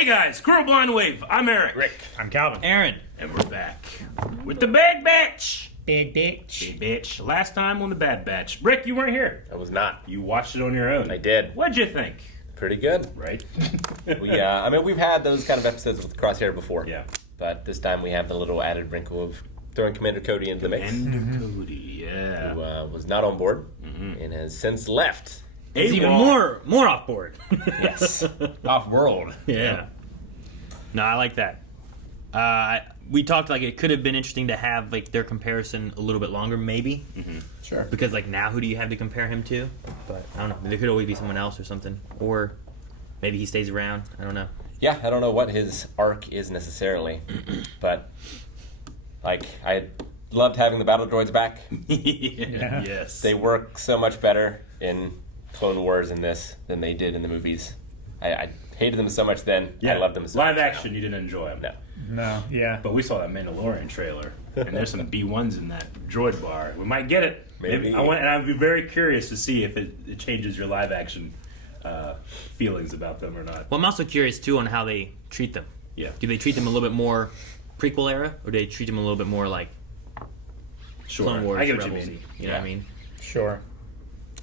Hey guys, Squirrel Blind Wave. I'm Eric. Rick. I'm Calvin. Aaron. And we're back with the big batch. Big bitch. Big bitch. Last time on the bad batch. Rick, you weren't here. I was not. You watched it on your own. I did. What'd you think? Pretty good. Right? We've had those kind of episodes with Crosshair before. Yeah. But this time we have the little added wrinkle of throwing Commander Cody into the mix. Commander Cody, yeah. Who was not on board and has since left. It's even more off board. Yes. Off-world. Yeah. No, I like that. We talked like it could have been interesting to have like their comparison a little bit longer, maybe. Mm-hmm. Sure. Because like now, who do you have to compare him to? But I don't know. There could always be someone else or something, or maybe he stays around. I don't know. Yeah, I don't know what his arc is necessarily, but like I loved having the battle droids back. Yeah. Yes. They work so much better in Clone Wars in this than they did in the movies. I hated them so much then. Yeah. I loved them so Live much action, now. you didn't enjoy them. No. No, yeah. But we saw that Mandalorian trailer, and there's some B1s in that droid bar. We might get it. Maybe. And I'd be very curious to see if it changes your live action feelings about them or not. Well, I'm also curious too on how they treat them. Yeah. Do they treat them a little bit more prequel era, or do they treat them a little bit more like Sure. Clone Wars? I get what you Rebels-y? mean. You know what I mean? Sure.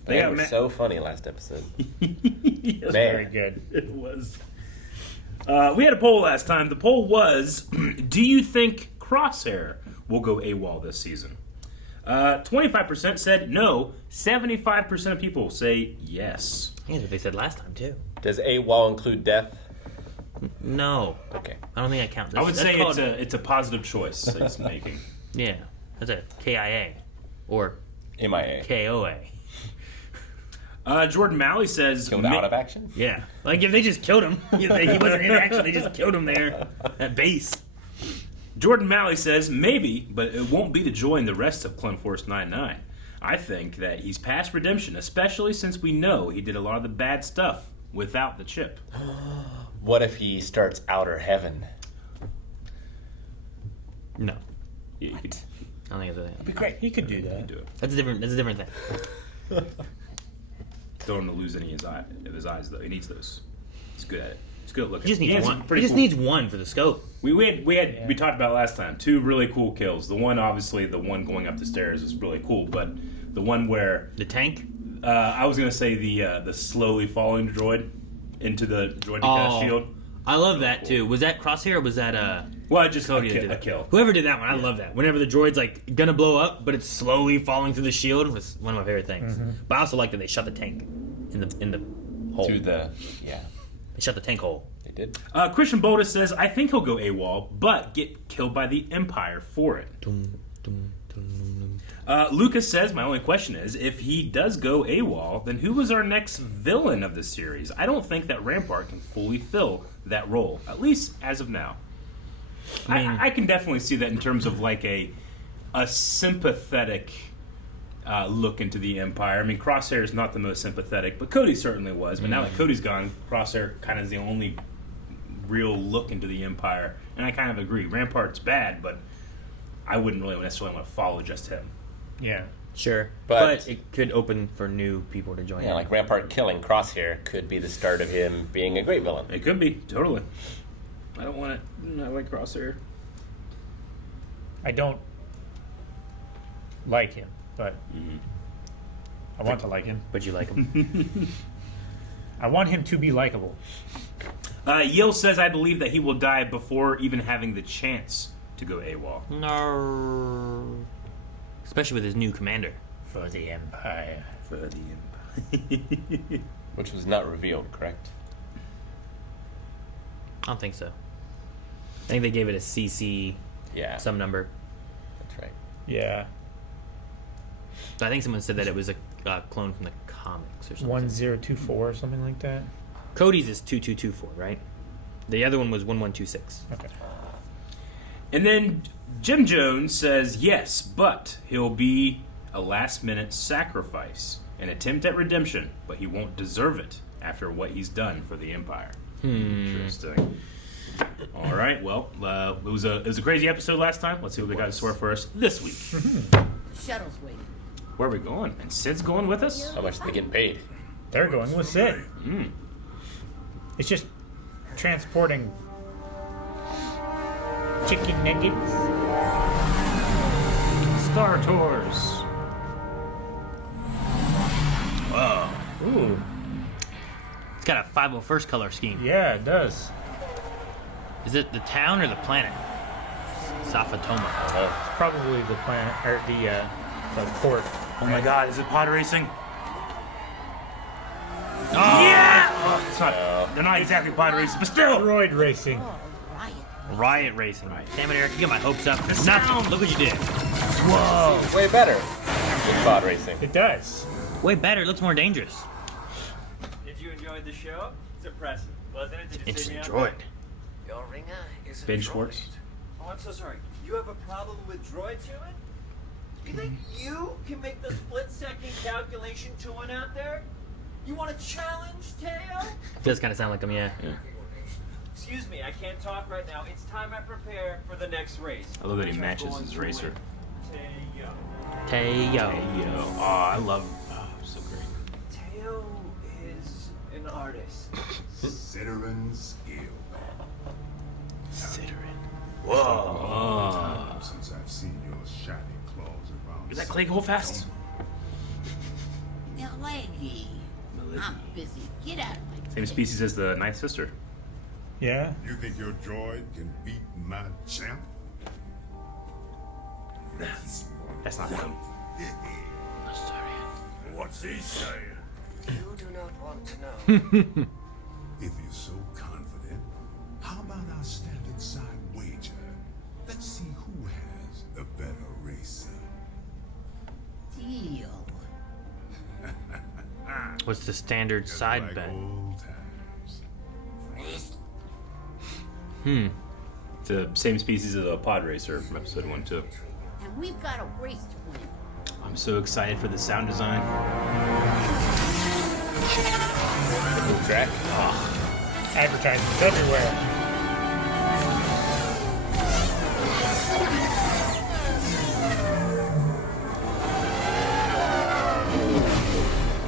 They got were so funny last episode. Yes, Very Man. good. it was. We had a poll last time. The poll was, do you think Crosshair will go AWOL this season? 25% said no. 75% of people say yes. Yeah, that's what they said last time too. Does AWOL include death? No, Okay. I don't think I count. I would That's say called- it's a positive choice that he's making. yeah. That's a KIA or MIA. KOA. Jordan Malley says... Killed out of action? Yeah, like if they just killed him, he wasn't in action. They just killed him there at base. Jordan Malley says, maybe, but it won't be to join the rest of Clone Force 99. I think that he's past redemption, especially since we know he did a lot of the bad stuff without the chip. What if he starts Outer Heaven? No, Yeah, he could I don't think it's a thing. Be great. He could do that. do it. That's a different thing. Don't want to lose any of his eyes, though. He needs those. He's good at it. He's good at looking. He just needs has one. some He pretty just cool- needs one for the scope. We talked about last time. Two really cool kills. The one, obviously, the one going up the stairs is really cool, but the one where The tank. I was gonna say the slowly falling droid into the droid cast shield. I love that too. Was that Crosshair or was that Well, I just Cody that a did that? kill. Whoever did that one, I love that. Whenever the droid's like gonna blow up, but it's slowly falling through the shield, was one of my favorite things. But I also like that they shot the tank in the hole. Yeah, They shot the tank hole. they did. Christian Boldus says, I think he'll go AWOL, but get killed by the Empire for it. Dum, dum, dum, dum. Lucas says, my only question is, if he does go AWOL, then who is our next villain of the series? I don't think that Rampart can fully fill that role, at least as of now. I can definitely see that in terms of like a sympathetic look into the Empire. I mean, Crosshair is not the most sympathetic, but Cody certainly was. But now that Cody's gone, Crosshair kind of is the only real look into the Empire. And I kind of agree. Rampart's bad, but I wouldn't really necessarily want to follow just him. Yeah. Sure, But- but it could open for new people to join. Yeah, in. like Rampart killing Crosshair could be the start of him being a great villain. It could be, totally. I don't want it. I like Crosshair. I don't like him, but I want to like him. But you like him. I want him to be likable. Yale says, I believe that he will die before even having the chance to go AWOL. No. Especially with his new commander. For the Empire. For the Empire. Which was not revealed, correct? I don't think so. I think they gave it a CC Yeah, some number. that's right. Yeah. But I think someone said that it was a clone from the comics or something. 1024 or something like that. Cody's is 2224, right? The other one was 1126. Okay. And then Jim Jones says, yes, but he'll be a last-minute sacrifice, an attempt at redemption, but he won't deserve it after what he's done for the Empire. Interesting. All right, well, it was a crazy episode last time. Let's see what we got in store for us this week. Shuttle's waiting. Where are we going? And Sid's going with us? How much are they getting paid? They're going with Sid. Mm. It's just transporting chicken nuggets. Star Tours. Whoa. Ooh, It's got a 501st color scheme. yeah, it does. Is it the town or the planet? Safatoma. It's probably the planet or the port. Oh my God! Is it pod racing? Oh, Yeah. Oh, it's not. They're not exactly pod racing, but still. Droid racing. Oh, Riot. Riot Racing. Damn it, Eric, you get my hopes up. Nothing. sound. Look what you did. Whoa, Way better with pod racing. it does. Way better. It looks more dangerous. Did you enjoy the show? It's impressive, wasn't it? Did you see Interesting me out droid. Your ringer is a Ben droid. Schwartz. there? Oh, I'm so sorry. You have a problem with droids, human? You think you can make the split-second calculation to one out there? You want to challenge Tay-O? Does kind of sound like him, yeah. Excuse me, I can't talk right now. It's time I prepare for the next race. I love that he Which I'm matches going his to racer. win. Tay-O. Tay-O. Yo. Oh, I love. Oh, so great. Tay-O is an artist. Ciderin skill. Ciderin. Oh. Since I've seen your shiny claws around. Is that Clay Goldfast? Now, lady. I'm busy. Get out of my Same species as the Ninth Sister. Yeah. You think your droid can beat my champ? That's not him. What's he saying? You do not want to know. If you're so confident, how about our standard side wager? Let's see who has the better racer. deal. What's the standard Just side like bet? old times. It's the same species as a pod racer from episode 1 too. And we've got a race to win. I'm so excited for the sound design. Cool track. Advertisements everywhere.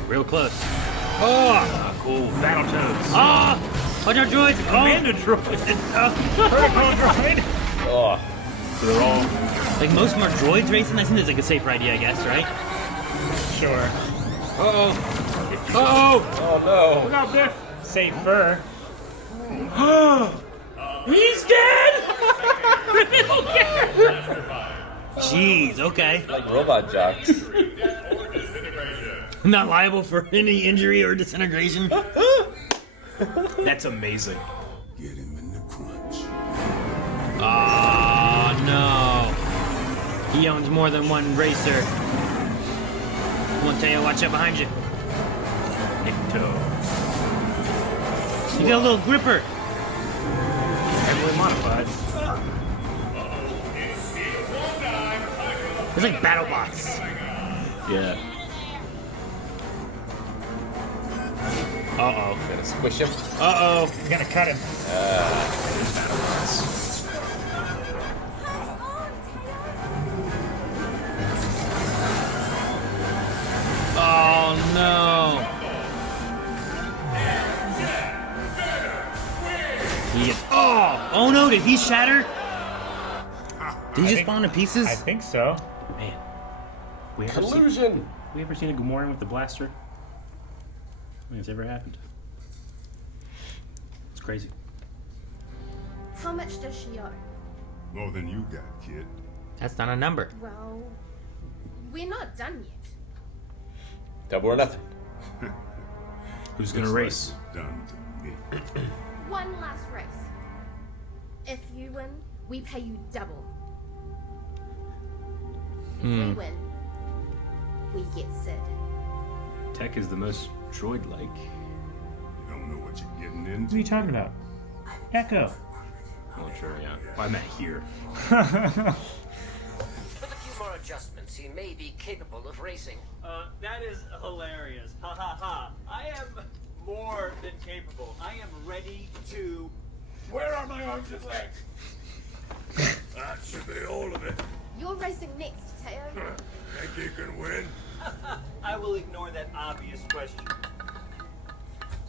Real close. Oh, cool. Battletoads. Ah! Watch out, droids! Commander droid. Protocol droid. Oh, So they're all. Like most more droids racing, I think that's like a safer idea, I guess, right? Sure. Uh-oh. Uh-oh! oh no. Look out, Biff. Safer. He's dead. Jeez, okay. Like robot jocks. Not liable for any injury or disintegration. That's amazing. Get him in the crunch. Oh, no. He owns more than one racer. Come on, Tay-O, watch out behind you. Nicto. You got a little gripper. Heavily modified. It's like battle bots. Yeah. Uh-oh. Gonna squish him. Uh-oh. He's gonna cut him. Oh, no. He gets... Oh no, did he shatter? Did he just fall into pieces? I think so. Man. We ever, Collusion. we ever seen a Gamorrean with the blaster? I think it's ever happened. It's crazy. How much does she owe? More than you got, kid. That's not a number. Well, we're not done yet. Double or nothing. Who's gonna Looks like race? it's done to me. One last race. If you win, we pay you double. If we win, we get Sid. Tech is the most droid-like. You don't know what you're getting What are into. you talking about? Echo. I'm not sure, yeah. Well, I'm at here. With a few more adjustments, he may be capable of racing. That is hilarious. Ha ha ha. I am more than capable. I am ready to. Where are my arms and legs? That should be all of it. You're racing next, Tay-O. Think you can win? I will ignore that obvious question.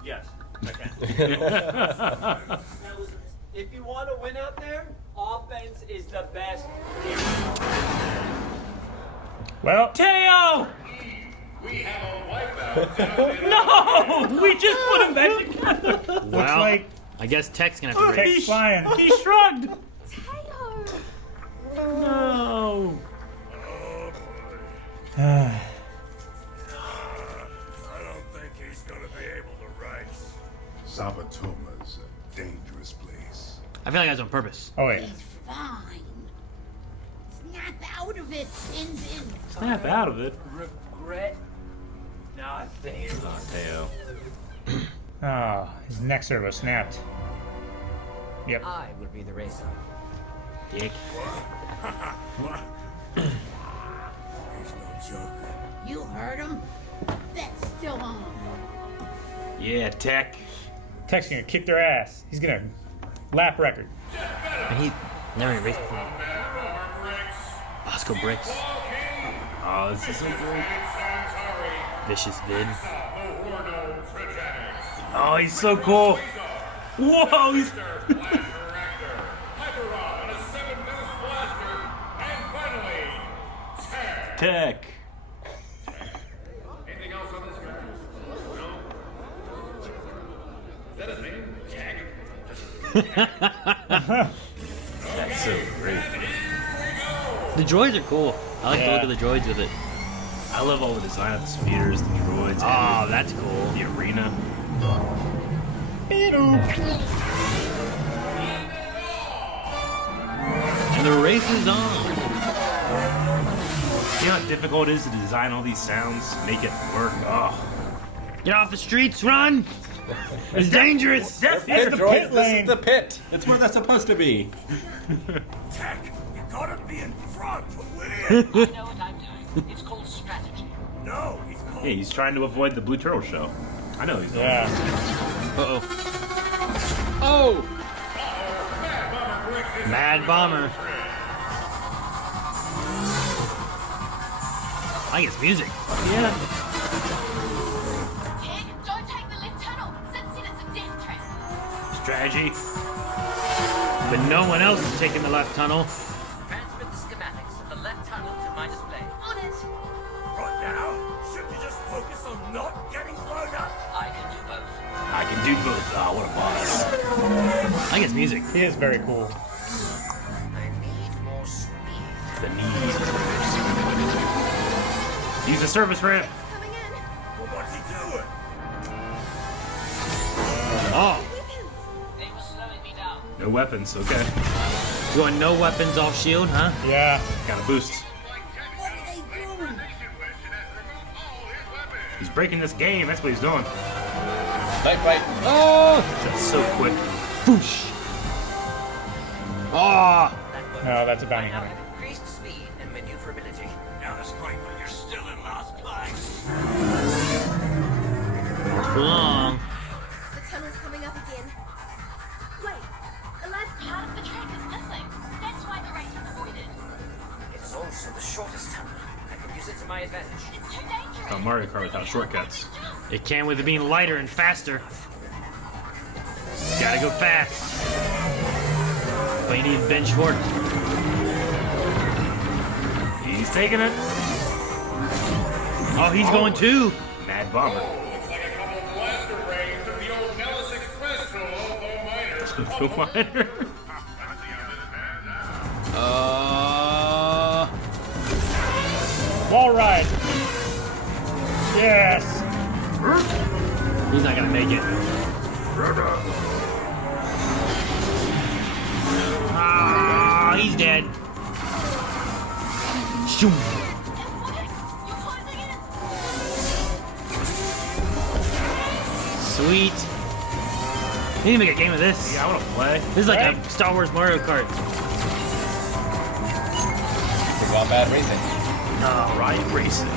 Yes, Now listen, if you want to win out there, offense is the best. Well, Tay-O! We have a wipeout. No! We just put him back together. looks Well, like I guess Tech's gonna have to race. Tech's flying. He shrugged. Tay-O! No. I don't think he's gonna be able to race. Sabatoma's a dangerous place. I feel like that's on purpose. Oh wait. He's fine. Snap out of it, Tenzin. Snap out of it. Regret nothing. Tay-O. Oh, his neck servo snapped. Yep. I will be the racer. Dick. He's no joke. You heard him? That's still on. Yeah, Tech. Tech's gonna kick their ass. He's gonna lap record. And he never even raced before. Bosco Bricks. Oh, this is so great. Vicious vid. Oh, he's so cool. Whoa, he's... Tech. Anything else on this guy? No? Is that his name? Tag? That's so great. The droids are cool. I like the look of the droids with it. I love all the design of the speeders, the droids, Oh, and that's cool. the arena. And the race is on. You know how difficult it is to design all these sounds, make it work? Oh. Get off the streets, run! It's dangerous! That's Pit the droids, pit this lane. is the pit. It's where they're supposed to be. Tag, you gotta be in front to win. I know what I'm doing. It's called strategy. No, he's called. Yeah, he's trying to avoid the Blue Turtle show. I know he's doing Yeah. Uh-oh. Oh! Mad Bomber. I think it's music. Yeah. Pig, don't take the left tunnel. Since it's a death trap. Strategy. But no one else is taking the left tunnel. Transmit the schematics of the left tunnel to my display. On it. Right now, shouldn't you just focus on not getting blown up? I can do both. I can do both. Oh, what a boss. I think it's music. He is very cool. I need more speed. The need. Use the service ramp. Coming in. Well, what's he doing? Oh, Weapons. They were slowing me down. No weapons, okay. going no weapons off shield, huh? Yeah. Got a boost. What are they doing? He's breaking this game. That's what he's doing. Night fight. Oh! That's so quick. Boosh! Oh! No, that's a I bounty now hunter. have increased speed and maneuverability. Now that's great, but you're still in last place. Not for long. The tunnel's coming up again. Wait, the last Part of the track is missing. That's why the race is avoided. It's also the shortest tunnel. I can use it to my advantage. It's too dangerous. Not Mario Kart without shortcuts. It can with it being lighter and faster. Gotta go fast. But you need Ben Schwartz. He's taking it. Oh, he's going too. Mad Bomber. Looks like a couple of blaster brains of the old Nellis Express to a low miner. Wall ride. Yes. He's not gonna make it. Ah, he's dead. Shoom. Sweet. We need to make a game of this. Yeah, I want to play. This is like a Star Wars Mario Kart. Talk about bad racing. All right, racing.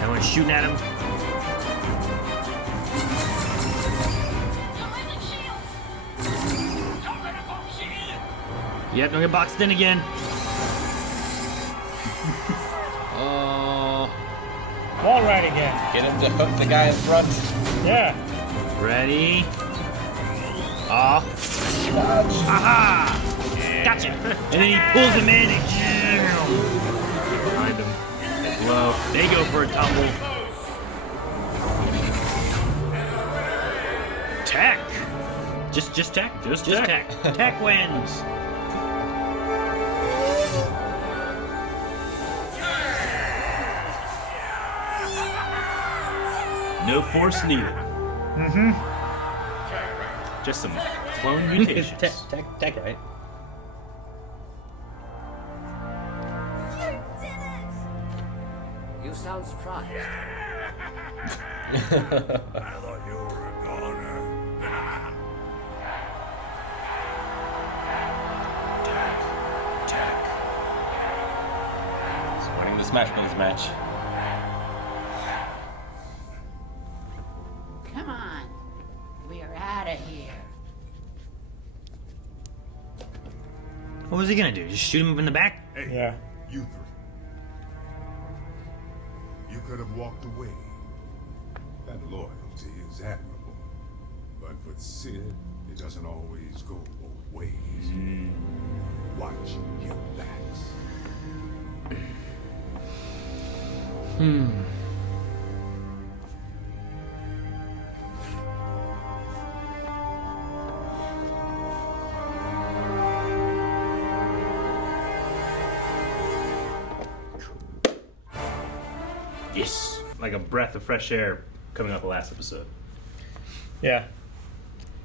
Everyone's shooting at him. Yep, don't get boxed in again. Wall ride again. Get him to hook the guy in front. Yeah. Ready? Ah. Aha! Gotcha! And then he pulls him in and Behind him. Low. they go for a tumble. Tech! Just tech? Just tech. Tech wins. No force needed. Mm-hmm. Just some clone mutations. Tech, right? You did it! You sound surprised. I thought you were a goner. He's winning the Smash Bros. Match. Come on. We're out of here. What was he gonna do? Just shoot him in the back? Hey, Yeah. you three. You could have walked away. That loyalty is admirable. But with Sid, it doesn't always go both ways. Watch your backs. Yes. Like a breath of fresh air coming off the last episode. Yeah.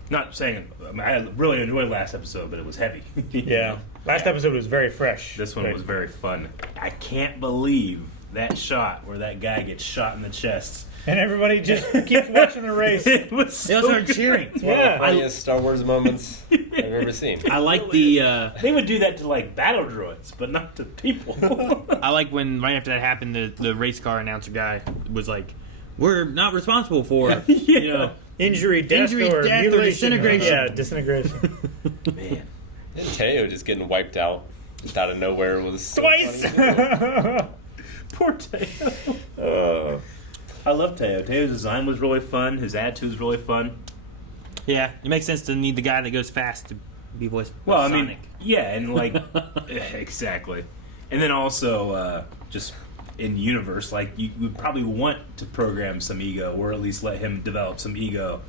Not saying I really enjoyed last episode, but it was heavy. Yeah. Last episode was very fresh. This one Right. was very fun. I can't believe that shot where that guy gets shot in the chest. And everybody just keeps watching the race. It was They all so started good. cheering. One of the Yeah. funniest Star Wars moments I've ever seen. I like the They would do that to like battle droids, but not to people. I like when right after that happened, the race car announcer guy was like, "We're not responsible for you know." Injury, death, Injury, or death, or mutilation. disintegration. Yeah, disintegration. Man. And Tay-O just getting wiped out just out of nowhere was so Twice! funny. Poor Tay-O. I love Tay-O. Tay-O's design was really fun. His attitude was really fun. Yeah, it makes sense to need the guy that goes fast to be voiced. by Well, I Sonic. mean, yeah, and like, exactly. And then also, just in universe, like, you would probably want to program some ego, or at least let him develop some ego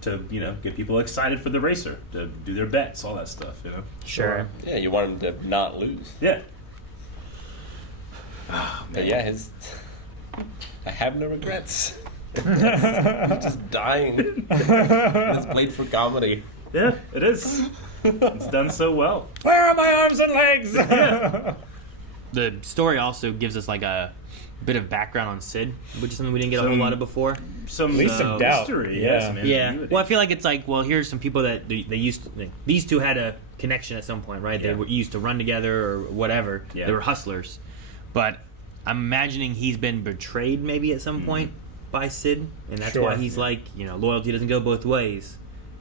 to, you know, get people excited for the racer, to do their bets, all that stuff, you know? sure. Yeah, you want him to not lose. Yeah. But yeah, his. I have no regrets. He's just dying. It's played for comedy. Yeah, it is. It's done so well. Where are my arms and legs? The story also gives us like a bit of background on Sid, which is something we didn't get a whole Some- lot of before. Some, At least some doubt. history, Yeah. yes, some Yeah. ambiguity. Well, I feel like it's like, well, here's some people that they used to. These two had a connection at some point, right? They Yeah. were used to run together or whatever. Yeah. They were hustlers, but I'm imagining he's been betrayed maybe at some point by Sid, and that's why Sure. he's like, you know, loyalty doesn't go both ways.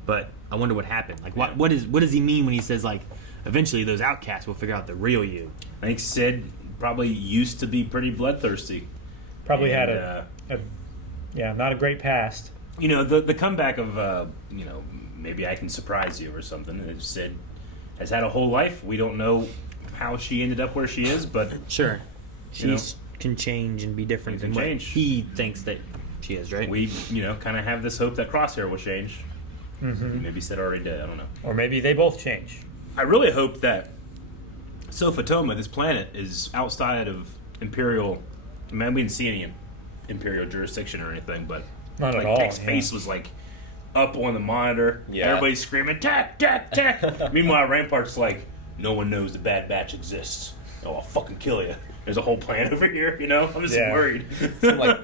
But I wonder what happened. Like, Yeah. what does he mean when he says like, eventually those outcasts will figure out the real you? I think Sid probably used to be pretty bloodthirsty. Probably had And, not a great past. you know, the comeback of, you know, maybe I can surprise you or something. And Sid has had a whole life. We don't know how she ended up where she is, but Sure, You know? she can change and be different Can than what change. he thinks that she is, right? we, you know, kind of have this hope that Crosshair will change. Mm-hmm. Maybe Sid already did. I don't know. Or maybe they both change. I really hope that Sofatoma, this planet, is outside of Imperial. I mean, we didn't see any Imperial jurisdiction or anything, but Not at like all, Tech's yeah. face was like up on the monitor. Yeah. Everybody's screaming, "Tech, Tech, Tech!" Meanwhile, Rampart's like, "No one knows the Bad Batch exists. Oh, I'll fucking kill you." There's a whole plan over here, you know? I'm just Yeah. worried. Seemed like,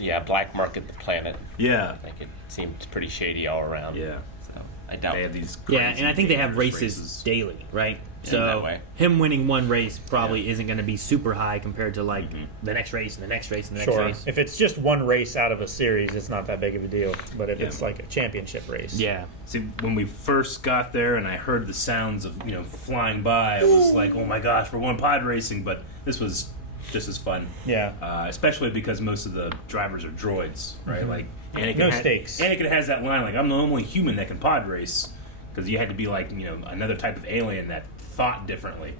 yeah, black market the planet. yeah. Like it seemed pretty shady all around. Yeah. So I doubt They have these Yeah, crazy and I think they have dangerous races daily, right? In So that way. him winning one race probably isn't going to be super high compared to like the next race and the next race and the next Sure. race. If it's just one race out of a series, it's not that big of a deal. But if Yeah. it's like a championship race, Yeah, See, when we first got there and I heard the sounds of, you know, flying by, I was like, oh my gosh, we're going pod racing, but this was just as fun. yeah, Especially because most of the drivers are droids, right? Mm-hmm. Like, No stakes. Anakin has that line like, "I'm the only human that can pod race," because you had to be like another type of alien that thought differently.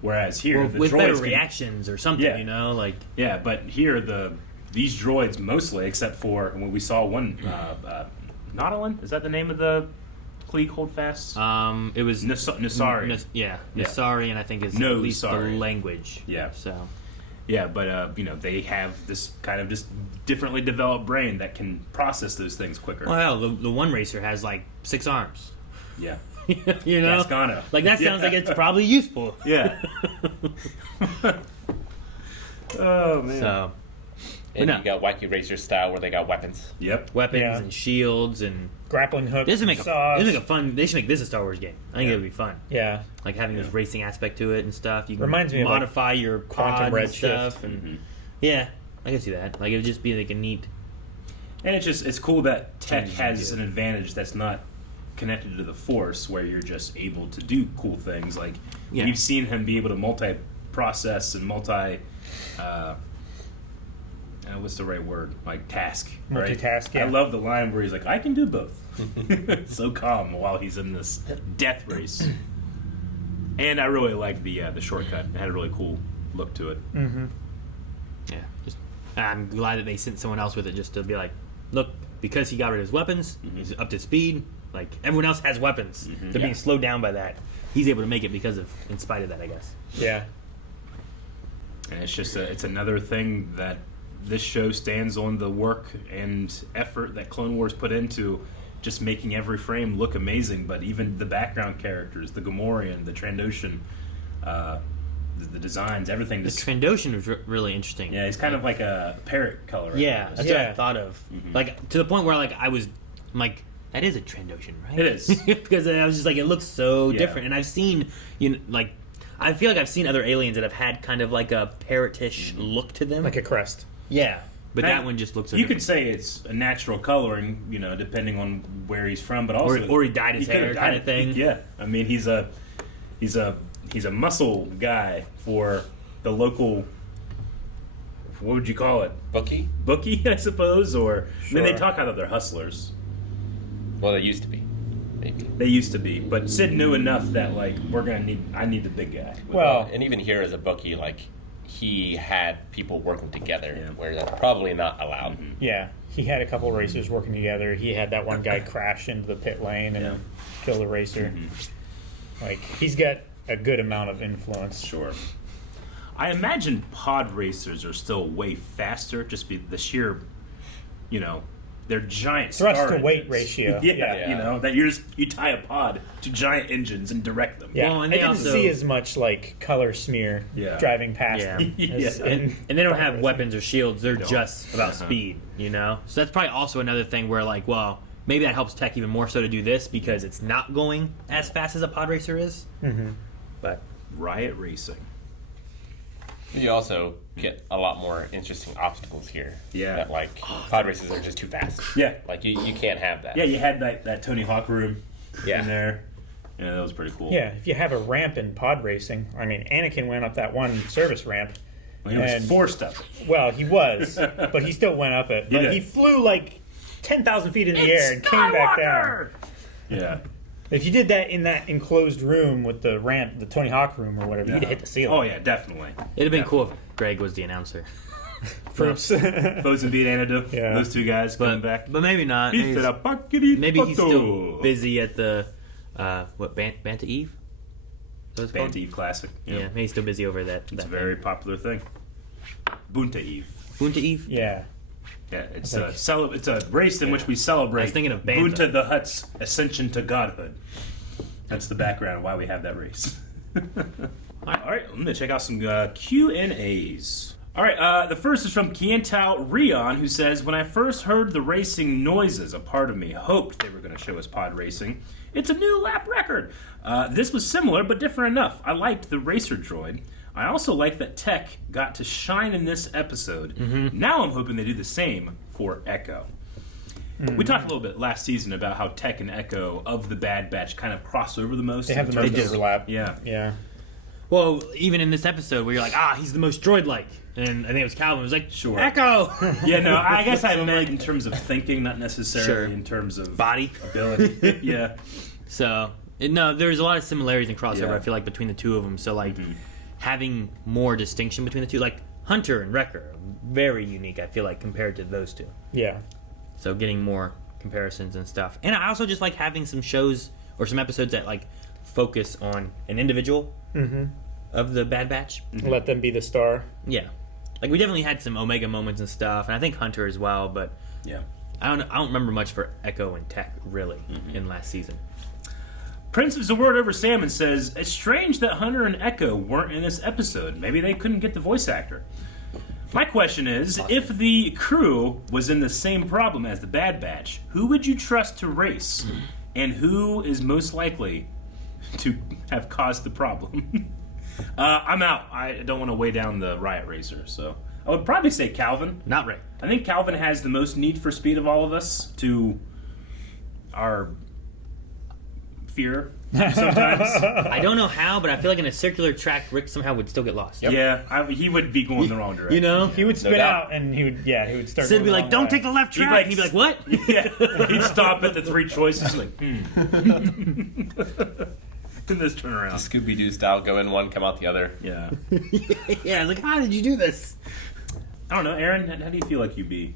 Whereas here, the with droids better can- reactions or something, Yeah. like Yeah, but here these droids mostly, except for when we saw one, Nautilin, is that the name of the Clique Holdfast? it was Nasari. Yeah, Yeah. Nasarian, I think is No, at least the sorry. language. Yeah. So Yeah, but they have this kind of just differently developed brain that can process those things quicker. well, hell, the one racer has like 6 arms. Yeah. Gascano. Like that sounds Yeah. like it's probably useful. Yeah. Oh man. So And no. you got Wacky Racer style where they got weapons. Yep. weapons Yeah. and shields and Grappling hooks. this would make saws. a fun. They should make this a Star Wars game. I think it would be fun. Yeah. Like having this racing aspect to it and stuff. You can Reminds me of, like, modify your Quantum quad and Redshift. stuff. And yeah, I can see that. Like it would just be like a neat. And it's cool that tech Changes has you an advantage that's not connected to the Force, where you're just able to do cool things. Like Yeah. we've seen him be able to multi-process and what's the right word? Like task. Right? Multitask, yeah. I love the line where he's like, "I can do both." So calm while he's in this death race. And I really like the shortcut. It had a really cool look to it. Yeah, just I'm glad that they sent someone else with it just to be like, look, because he got rid of his weapons, he's up to speed. Like everyone else has weapons, they're being slowed down by that. He's able to make it in spite of that, I guess. Yeah. And it's just it's another thing that this show stands on the work and effort that Clone Wars put into just making every frame look amazing. But even the background characters, the Gamorrean, the Trandoshan, the designs, everything. The Just, Trandoshan was really interesting. yeah, he's kind of like a parrot color. I Yeah, think. that's what I Yeah. thought of. Like to the point where like I'm like, that is a Trandoshan, right? It is. Because I was just like, it looks so Yeah. different. And I've seen, I feel like I've seen other aliens that have had kind of like a parrotish look to them. Like a crest. Yeah, but And that one just looks so You different. could say it's a natural coloring, depending on where he's from, but also or he dyed his he could've hair dyed kind it. of thing. Yeah, I mean he's a muscle guy for the local. What would you call it? Bookie? Bookie, I suppose, or I mean they Sure. talk out of they're hustlers. Well, they used to be. Maybe. They used to be, but Sid knew enough that like I need the big guy. Well, And even here as a bookie, like, he had people working together, Yeah. where that's probably not allowed. yeah. He had a couple racers working together. He had that one guy crash into the pit lane and Yeah. kill the racer. Like, he's got a good amount of influence. Sure. I imagine pod racers are still way faster, just be the sheer, they're giant Thrust star to weight engines. ratio. Yeah, Yeah. that you tie a pod to giant engines and direct them. Yeah, Well, and I they didn't also- see as much like color smear Yeah. driving past Yeah. them. as Yeah. in And they don't pod have racing. weapons or shields. They're don't. just about Uh-huh. speed, So that's probably also another thing where, like, well, maybe that helps tech even more so to do this because it's not going as fast as a pod racer is. But Riot Racing. You also get a lot more interesting obstacles here. Yeah. That, like, pod races are just too fast. Yeah. Like, you can't have that. Yeah, you had that Tony Hawk room Yeah. in there. Yeah, that was pretty cool. Yeah, if you have a ramp in pod racing, I mean, Anakin went up that one service ramp. Well, he was And- forced up. Well, he was, but he still went up it. But did. he flew like 10,000 feet in the air and came back down. Yeah. If you did that in that enclosed room with the ramp, the Tony Hawk room or whatever, you'd hit the ceiling. Oh yeah, definitely. it'd have been cool if Greg was the announcer. Fruits. Foes and beat Antidote. Yeah. Those two guys coming But back. but maybe not. Maybe Maybe he's still busy at the Banta Eve? Is that what it's called? Band Eve Classic. Yeah, maybe he's still busy over that. It's that a very popular thing. Bunta Eve. Bunta Eve? Yeah. Yeah, it's Okay. it's a race in which we celebrate I was thinking of Banta. Bunta the Hutt's ascension to godhood. That's the background of why we have that race. All right, I'm gonna check out some Q&As. All right, the first is from Kientao Rion, who says, "When I first heard the racing noises, a part of me hoped they were going to show us pod racing. It's a new lap record. This was similar, but different enough. I liked the racer droid. I also like that Tech got to shine in this episode. Now I'm hoping they do the same for Echo." We talked a little bit last season about how Tech and Echo of the Bad Batch kind of cross over the most. They have in the most terms of- overlap. Yeah. Yeah. Well, even in this episode where you're like, he's the most droid-like. And I think it was Calvin. It was like, Sure. Echo! Yeah, no, I guess I meant in terms of thinking, not necessarily in terms of Body. ability. Yeah. So, there's a lot of similarities in Crosshair, Yeah. I feel like, between the two of them. So, like, having more distinction between the two. Like, Hunter and Wrecker, very unique, I feel like, compared to those two. Yeah. So, getting more comparisons and stuff. And I also just like having some shows or some episodes that, like, focus on an individual of the Bad Batch. Let them be the star. Yeah. Like, we definitely had some Omega moments and stuff, and I think Hunter as well, but Yeah. I don't remember much for Echo and Tech, really, in last season. Prince of Zaword over Salmon says, it's strange that Hunter and Echo weren't in this episode. Maybe they couldn't get the voice actor. My question is, if the crew was in the same problem as the Bad Batch, who would you trust to race? And who is most likely to have caused the problem? I'm out. I don't want to weigh down the Riot Racer, so I would probably say Calvin. Not Ray. I think Calvin has the most need for speed of all of us to our fear sometimes. I don't know how, but I feel like in a circular track, Rick somehow would still get lost. Yeah, he would be going the wrong direction. You know? He would spin doubt. out and he would start. Sid would be going like, the wrong don't take way. the left He'd track. like- And he'd be like, what? Yeah, he'd stop at the three choices like, Then this turn around. Scooby-Doo style, go in one, come out the other. Yeah. Yeah, I was like, how did you do this? I don't know, Aaron, how do you feel like you be?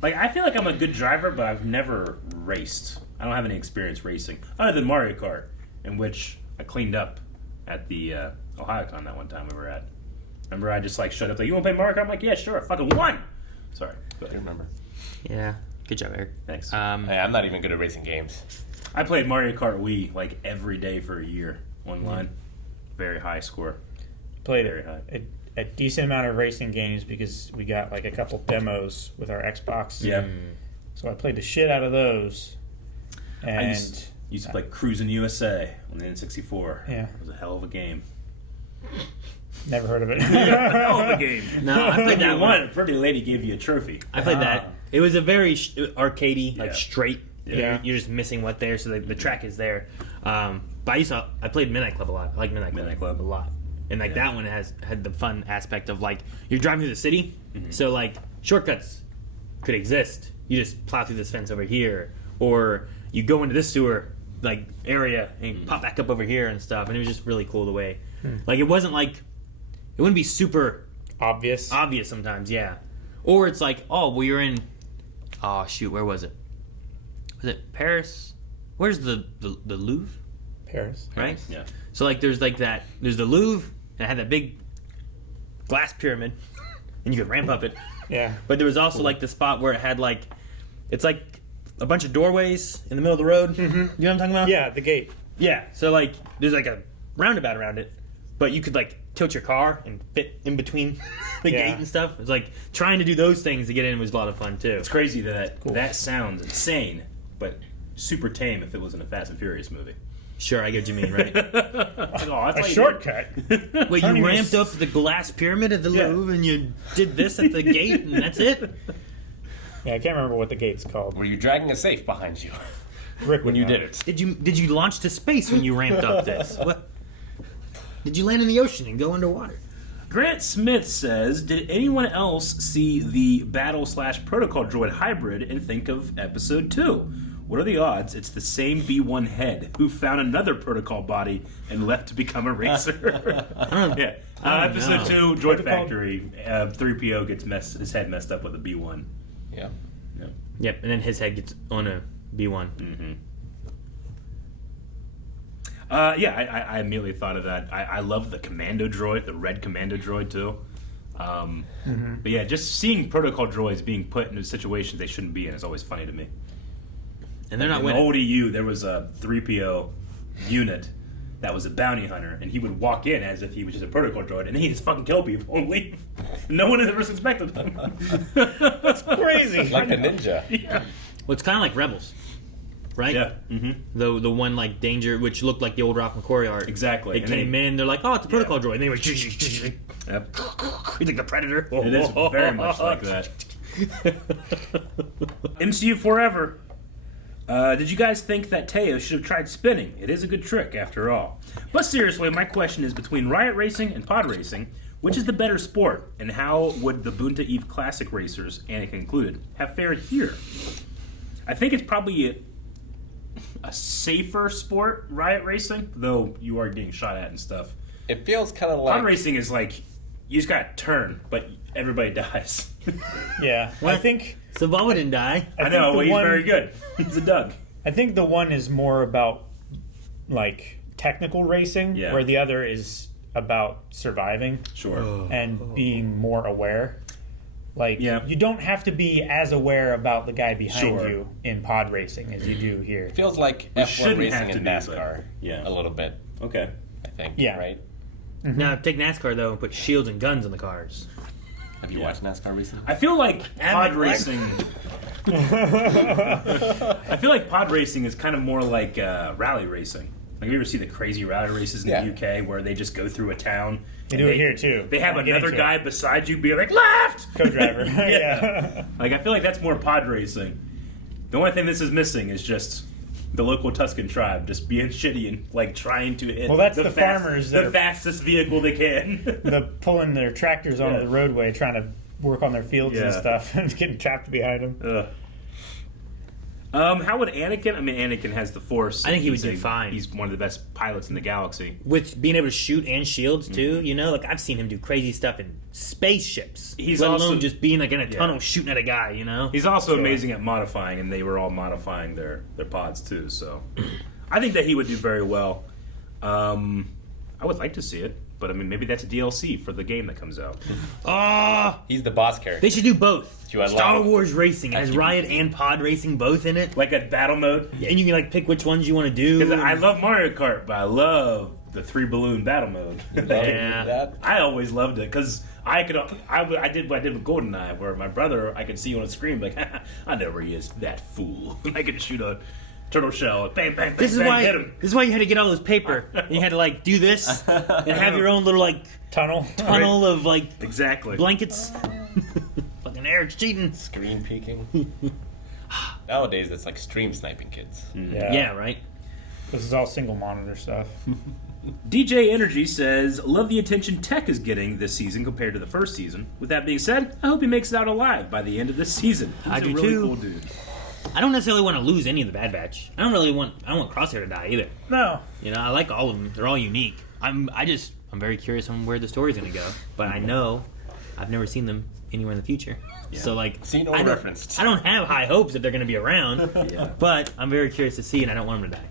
Like, I feel like I'm a good driver, but I've never raced. I don't have any experience racing, other than Mario Kart, in which I cleaned up at the OhioCon that one time we were at. Remember, I just, like, showed up like, you want to play Mario Kart? I'm like, yeah, sure, I fucking won! Sorry, go I ahead. remember. Yeah. Good job, Eric. Thanks. Hey, I'm not even good at racing games. I played Mario Kart Wii, like, every day for a year, online. Very high score. Played Very high. a decent amount of racing games because we got like a couple demos with our Xbox. Yeah. So I played the shit out of those. And I used to play Cruisin' USA on the N64. Yeah. It was a hell of a game. never heard of it. Hell of a game. No, I played that You one. won. A pretty lady gave you a trophy. I played that. It was a very arcadey, like Yeah. straight. Yeah. You're just missing what there, so the track is there. But I played Midnight Club a lot. I like Midnight Club a lot. And like that one had the fun aspect of like you're driving through the city, so like shortcuts could exist. You just plow through this fence over here, or you go into this sewer like area and you pop back up over here and stuff. And it was just really cool the way, like it wasn't like it wouldn't be super Obvious. obvious sometimes, yeah. Or it's like, oh, well, you're in. Oh shoot, where was it? Was it Paris? Where's the Louvre? Paris. Right. Yeah. So like, there's like that. There's the Louvre, and it had that big glass pyramid, and you could ramp up it. Yeah. But there was also like the spot where it had like, it's like a bunch of doorways in the middle of the road. You know what I'm talking about? Yeah, the gate. Yeah. So like, there's like a roundabout around it, but you could like tilt your car and fit in between the Yeah. gate and stuff. It's like trying to do those things to get in was a lot of fun too. It's crazy that that sounds insane, but super tame if it was in a Fast and Furious movie. Sure, I get what you mean, right? Like, oh, that's A how you do it. shortcut. Wait, Turning you your ramped up the glass pyramid at the Yeah. Louvre and you did this at the gate and that's it? Yeah, I can't remember what the gate's called. Were you dragging a safe behind you Rick when would you know. did it? Did you launch to space when you ramped up this? What? Did you land in the ocean and go underwater? Grant Smith says, did anyone else see the battle/protocol droid hybrid and think of episode 2? What are the odds it's the same B1 head who found another protocol body and left to become a racer? Yeah. Episode 2, Droid Protocol- Factory. 3PO gets his head messed up with a B1. Yeah. Yeah. Yep, and then his head gets on a B1. I immediately thought of that. I love the commando droid, the red commando droid too. But yeah, just seeing protocol droids being put into situations they shouldn't be in is always funny to me. And they're not in the winning. old EU, there was a 3PO unit that was a bounty hunter, and he would walk in as if he was just a protocol droid, and then he'd just fucking kill people and leave. No one had ever suspected him. Crazy. Like a ninja. Yeah. Well, it's kind of like Rebels, right? Yeah. The one like danger, which looked like the old Ralph McQuarrie art. Exactly. They And came in, they're like, oh, it's a protocol droid. And they were, he's Yep. like the Predator. It is very much like that. MCU forever. Did you guys think that Tay-O should have tried spinning? It is a good trick, after all. But seriously, my question is between Riot Racing and Pod Racing, which is the better sport, and how would the Bunta Eve Classic racers, Anakin included, have fared here? I think it's probably a safer sport, Riot Racing, though you are getting shot at and stuff. It feels kind of like... Pod Racing is like, you just gotta turn, but everybody dies. Yeah, I think... So Boba didn't die. I know, but he's very good. He's a Doug. I think the one is more about, like, technical racing, Yeah. where the other is about surviving Sure. and being more aware. Like, Yeah. you don't have to be as aware about the guy behind Sure. you in pod racing as you do here. It feels like We F1 shouldn't racing have to and be, NASCAR. but- yeah. A little bit, Okay. I think. Yeah. Right? Now take NASCAR though and put shields and guns on the cars. Have you watched NASCAR recently? I feel like pod what? racing... I feel like pod racing is kind of more like rally racing. Like, you ever see the crazy rally races in the UK where they just go through a town? They and do it here, too. They have We'll get another into guy it. beside you being like, left! Co-driver. Yeah. Like, I feel like that's more pod racing. The only thing this is missing is just the local Tuscan tribe just being shitty and, like, trying to hit Well, that's the farmers that the are- fastest vehicle they can. The pulling their tractors onto Yeah. the roadway, trying to work on their fields and Yeah. stuff, and getting trapped behind them. Ugh. How would Anakin? I mean, Anakin has the Force. I think he would He's do fine. He's one of the best pilots in the galaxy. With being able to shoot and shields too, you know, like I've seen him do crazy stuff in spaceships. He's let also- alone just being like in a tunnel shooting at a guy, you know. He's also amazing at modifying, and they were all modifying their pods too. So, I think that he would do very well. I would like to see it, but I mean, maybe that's a DLC for the game that comes out. Oh, He's the boss character. they should do both. You would Star love- Wars Racing has you- Riot and Pod Racing both in it, Like a battle mode. and you can like pick which ones you want to do. Because I love Mario Kart, but I love the 3-balloon battle mode. Yeah. That? I always loved it because I did what I did with GoldenEye, where my brother, I could see on the screen like, I know where he is, that fool. I could shoot a turtle shell, bang, bang, bang, This is bang, why. hit him. This is why you had to get all those paper. And you had to like do this and have your own little like Tunnel. tunnel of like Exactly. blankets. Fucking Eric's cheating. Screen peeking. Nowadays, it's like stream sniping kids. Yeah, right. This is all single monitor stuff. DJ Energy says, love the attention Tech is getting this season compared to the first season. With that being said, I hope he makes it out alive by the end of this season. He's I a do really too. cool dude. I don't necessarily want to lose any of the Bad Batch. I don't want Crosshair to die either. No. You know, I like all of them. They're all unique. I'm very curious on where the story's gonna go. But I know I've never seen them anywhere in the future. So like, Seen or I don't- referenced. I don't have high hopes that they're gonna be around. Yeah. But I'm very curious to see, and I don't want them to die.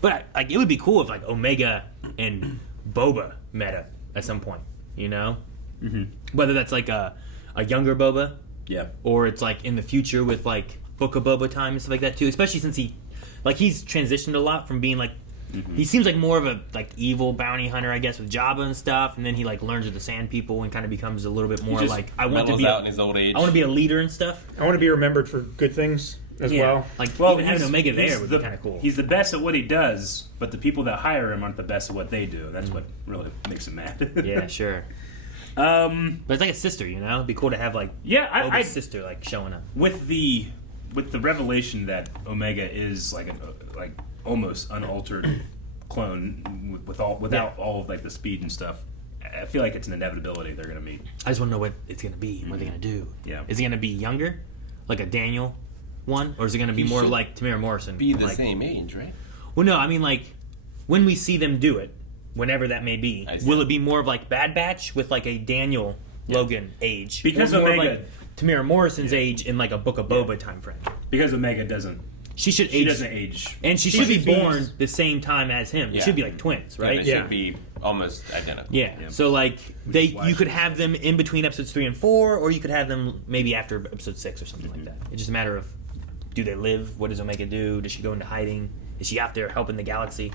But like, it would be cool if like Omega and Boba met up at some point. You know, whether that's like a younger Boba, Yeah. or it's like in the future with like Book of Boba time and stuff like that too. Especially since he's transitioned a lot from being like he seems like more of a like evil bounty hunter, I guess, with Jabba and stuff, and then he like learns with the Sand People and kind of becomes a little bit more just like I want to mellows be out in his old age. I want to be a leader and stuff. I want to be remembered for good things as well. Like Well, even having Omega there he's would the- be kind of cool. He's the best at what he does, but the people that hire him aren't the best at what they do. That's what really makes him mad. Yeah, sure. But it's like a sister, you know. It'd be cool to have like Yeah, Boba's sister like showing up. with the revelation that Omega is like like almost unaltered clone without all of like the speed and stuff. I feel like it's an inevitability they're gonna meet. I just want to know what it's gonna be. What they're gonna do. Yeah. Is it gonna be younger, like a Daniel one, or is it gonna be more should like Tamara Morrison? Be the like, same age, right? Well, no, I mean like when we see them do it, whenever that may be, I see. will it be more of like Bad Batch with like a Daniel Logan age, Because or more of, Omega- like Tamara Morrison's age in like a Book of Boba time frame? Because Omega doesn't. She should She age, doesn't age. and she should be should be- born the same time as him. They Yeah. should be like twins, Yeah, right? they should be almost identical. Yeah. Yeah. So like is why you could she's- have them in between episodes 3 and 4, or you could have them maybe after episode 6 or something Mm-hmm. like that. It's just a matter of, do they live? What does Omega do? Does she go into hiding? Is she out there helping the galaxy?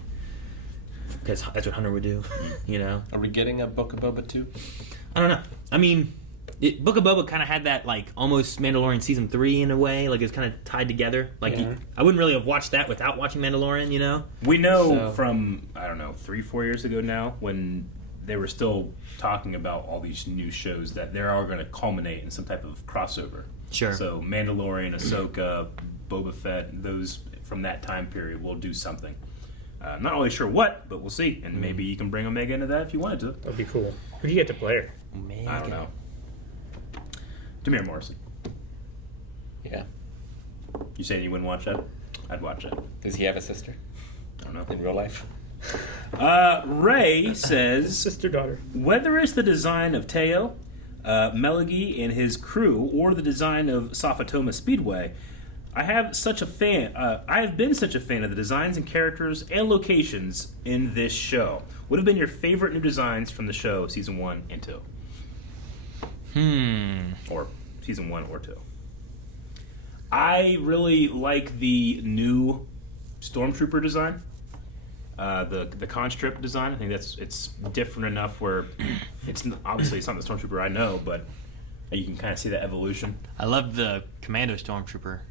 Because that's what Hunter would do, you know. Are we getting a Book of Boba 2? I don't know. I mean, Book of Boba kind of had that like almost Mandalorian season 3 in a way. Like it's kind of tied together. Like I wouldn't really have watched that without watching Mandalorian, you know. We know So- from, I don't know, 3-4 years ago now, when they were still talking about all these new shows, that they're all going to culminate in some type of crossover. Sure. So Mandalorian, Ahsoka, Boba Fett, those from that time period will do something. I'm not really sure what, but we'll see. And maybe you can bring Omega into that if you wanted to. That'd be cool. Who do you get to play her? Omega. I don't know. Demir Morrison. Yeah. You saying you wouldn't watch that? I'd watch it. Does he have a sister I don't know. in real life? Ray says, Sister-daughter. whether it's the design of Tay-O, Melagi and his crew, or the design of Safatoma Speedway, I have been such a fan of the designs and characters and locations in this show. What have been your favorite new designs from the show, season 1 and 2? Or season 1 or 2. I really like the new Stormtrooper design. The Constrip design. I think it's different enough where obviously it's not the Stormtrooper I know, but you can kind of see that evolution. I love the Commando Stormtrooper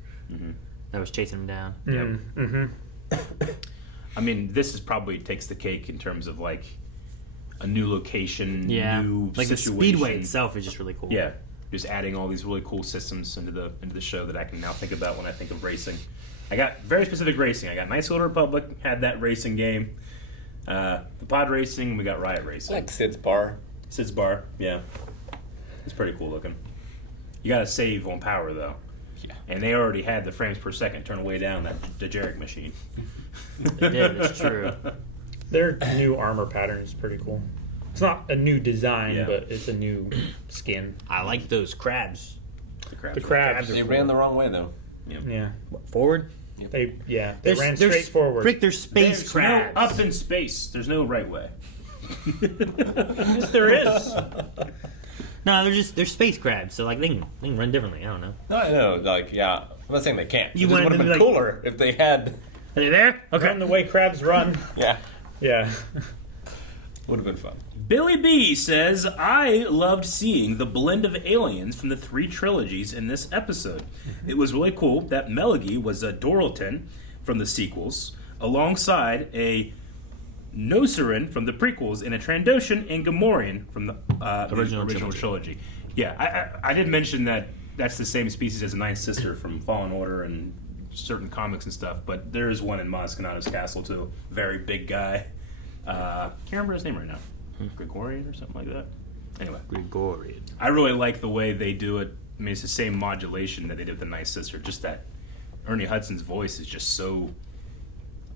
that was chasing him down. I mean, this is probably takes the cake in terms of like a new location, new like situation. the Speedway itself is just really cool. Yeah, just adding all these really cool systems into the show that I can now think about when I think of racing. I got very specific racing. I got Knights of the Old Republic, had that racing game. The pod racing, and we got Riot racing. Like Sid's Bar. Sid's Bar, yeah. It's pretty cool looking. You gotta save on power though. Yeah. And they already had the frames per second turn way down that Dejeric machine. They did, it's true. Their new armor pattern is pretty cool. It's not a new design, Yeah. but it's a new skin. I like those crabs. The crabs. They ran the wrong way though. Yeah. What, forward? They There's- ran there's- straight forward. Frick, there's space There's crabs. no up in space. There's no right way. Yes, there is. No, they're space crabs, so like they can run differently. I don't know. No, I know. Like, yeah. I'm not saying they can't. You It just wanted would have them been to be like- cooler if they had. Are they there? Run the way crabs run. Yeah. Yeah. Would have been fun. Billy B says, I loved seeing the blend of aliens from the 3 trilogies in this episode. It was really cool that Melagi was a Doralton from the sequels, alongside a Noceran from the prequels, and a Trandoshan and Gamorrean from the original trilogy. Yeah, I did mention that that's the same species as a Ninth Sister from Fallen Order and certain comics and stuff, but there is one in Maz Kanata's castle too. Very big guy. Can't remember his name right now. Gregorian or something like that. Anyway, Gregorian. I really like the way they do it. I mean, it's the same modulation that they did with the Nice Sister. Just that Ernie Hudson's voice is just so,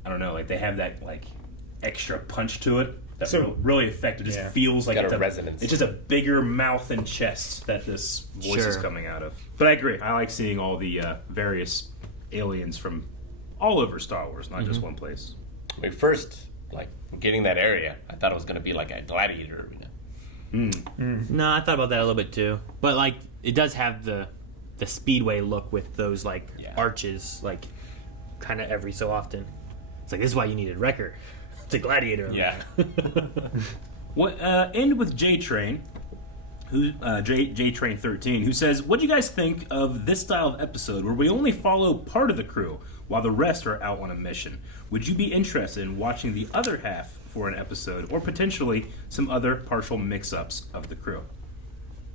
I don't know, like they have that like extra punch to it. That's So- really effective. It just feels like Got it's a resonance. It's just a bigger mouth and chest that this voice is Sure. coming out of. But I agree. I like seeing all the various aliens from all over Star Wars, not just one place. I mean, first, like, getting that area, I thought it was going to be like a gladiator arena. No, I thought about that a little bit too. But like, it does have the Speedway look with those like arches, like kind of every so often. It's like this is why you needed Wrecker. It's a gladiator. Yeah. What end with J Train, who J Train 13, who says, "What do you guys think of this style of episode where we only follow part of the crew while the rest are out on a mission? Would you be interested in watching the other half for an episode, or potentially some other partial mix-ups of the crew?"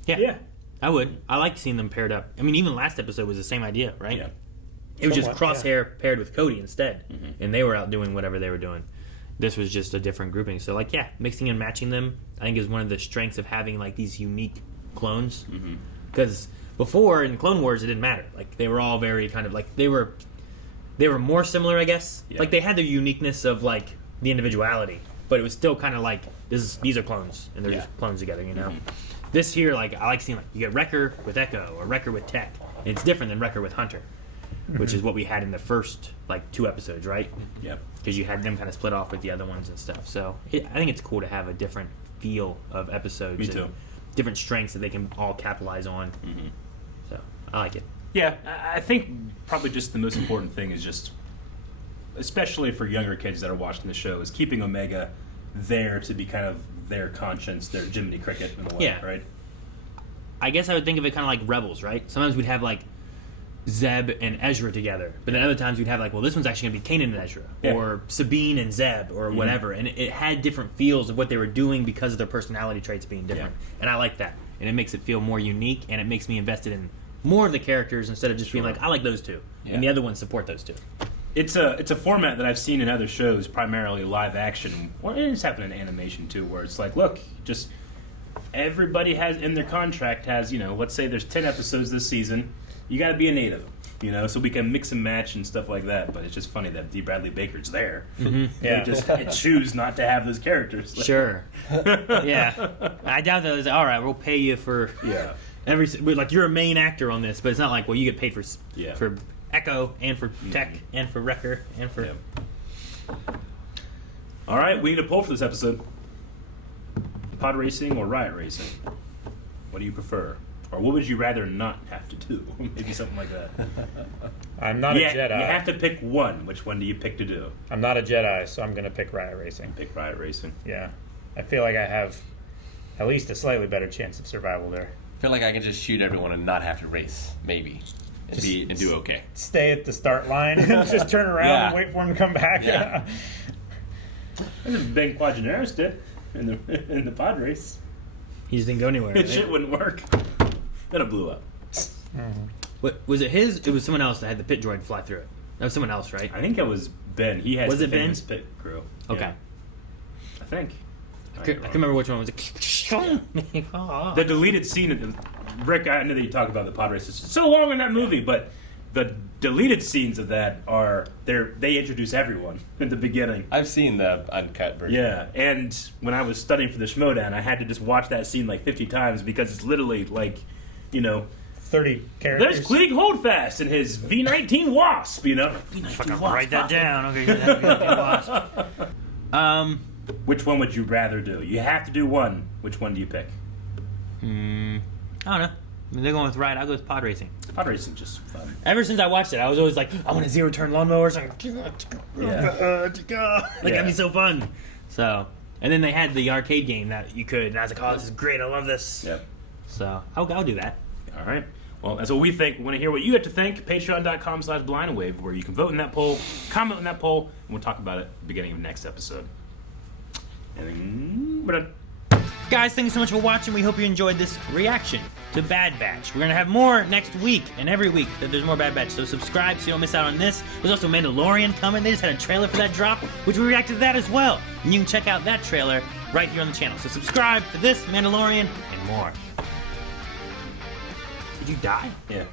Yeah. I would. I like seeing them paired up. I mean, even last episode was the same idea, right? Yeah. It was just Somewhat, Crosshair paired with Cody instead, and they were out doing whatever they were doing. This was just a different grouping. So, like, yeah, mixing and matching them, I think is one of the strengths of having like these unique clones. Because before in Clone Wars, it didn't matter. Like, they were all very kind of like they were more similar, I guess. Yeah. Like they had their uniqueness of like the individuality, but it was still kind of like these are clones, and they're just clones together, you know. This here, like I like seeing like you get Wrecker with Echo or Wrecker with Tech. And it's different than Wrecker with Hunter, which is what we had in the first like 2 episodes, right? Yep. Because you had them kind of split off with the other ones and stuff. So I think it's cool to have a different feel of episodes. Me too. And different strengths that they can all capitalize on. So I like it. Yeah, I think probably just the most important thing is just, especially for younger kids that are watching the show, is keeping Omega there to be kind of their conscience, their Jiminy Cricket in a way, Yeah. right? I guess I would think of it kind of like Rebels, right? Sometimes we'd have like Zeb and Ezra together, but then other times we'd have like, well, this one's actually going to be Kanan and Ezra, Yeah. or Sabine and Zeb, or whatever, and it had different feels of what they were doing because of their personality traits being different, and I like that, and it makes it feel more unique, and it makes me invested in more of the characters instead of just being like, I like those two, and the other ones support those two. It's a format that I've seen in other shows, primarily live action, or it's happened in animation too, where it's like, look, just everybody has in their contract has, let's say there's 10 episodes this season, you got to be a native, so we can mix and match and stuff like that. But it's just funny that D. Bradley Baker's there. Yeah. They choose not to have those characters. Sure. Yeah. I doubt that. All right, we'll pay you for like you're a main actor on this, but it's not like you get paid for Echo and for Tech and for Wrecker and for. Yeah. All right, we need a poll for this episode. Pod racing or riot racing? What do you prefer? Or what would you rather not have to do? Maybe something like that. I'm not a Jedi. You have to pick one. Which one do you pick to do? I'm not a Jedi, so I'm going to pick riot racing. Pick riot racing. Yeah. I feel like I have at least a slightly better chance of survival there. I feel like I can just shoot everyone and not have to race, maybe, and do okay. Stay at the start line and just turn around and wait for him to come back. Yeah. That's what Ben Quadraneris did in the pod race. He just didn't go anywhere. It shit wouldn't work. Then it blew up. What was it? It was someone else that had the pit droid fly through it. That was someone else, right? I think it was Ben. He has the famous pit crew. Okay. Yeah. I think. I can't remember which one was it. The deleted scene. Rick, I know that you talk about the pod race. It's so long in that movie, but the deleted scenes of that they introduce everyone in the beginning. I've seen the uncut version. Yeah, and when I was studying for the Schmodown, I had to just watch that scene like 50 times because it's literally like, 30 characters. there's Klieg Holdfast and his V19 Wasp, V19 Wasp. Write that down. Okay. Which one would you rather do? You have to do one. Which one do you pick? I don't know. They're going with Riot. I'll go with pod racing. Pod racing just fun. Ever since I watched it, I was always like, I want a zero-turn lawnmower. That'd be so fun. So, and then they had the arcade game that you could, and I was like, oh, this is great. I love this. Yep. So, I'll do that. All right. Well, that's what we think. We want to hear what you have to think. Patreon.com/blindwave, where you can vote in that poll, comment on that poll, and we'll talk about it at the beginning of next episode. And then we're done. Guys, thank you so much for watching. We hope you enjoyed this reaction to Bad Batch. We're going to have more next week, and every week there's more Bad Batch. So subscribe so you don't miss out on this. There's also Mandalorian coming. They just had a trailer for that drop, which we reacted to that as well. And you can check out that trailer right here on the channel. So subscribe for this, Mandalorian, and more. Did you die? Yeah.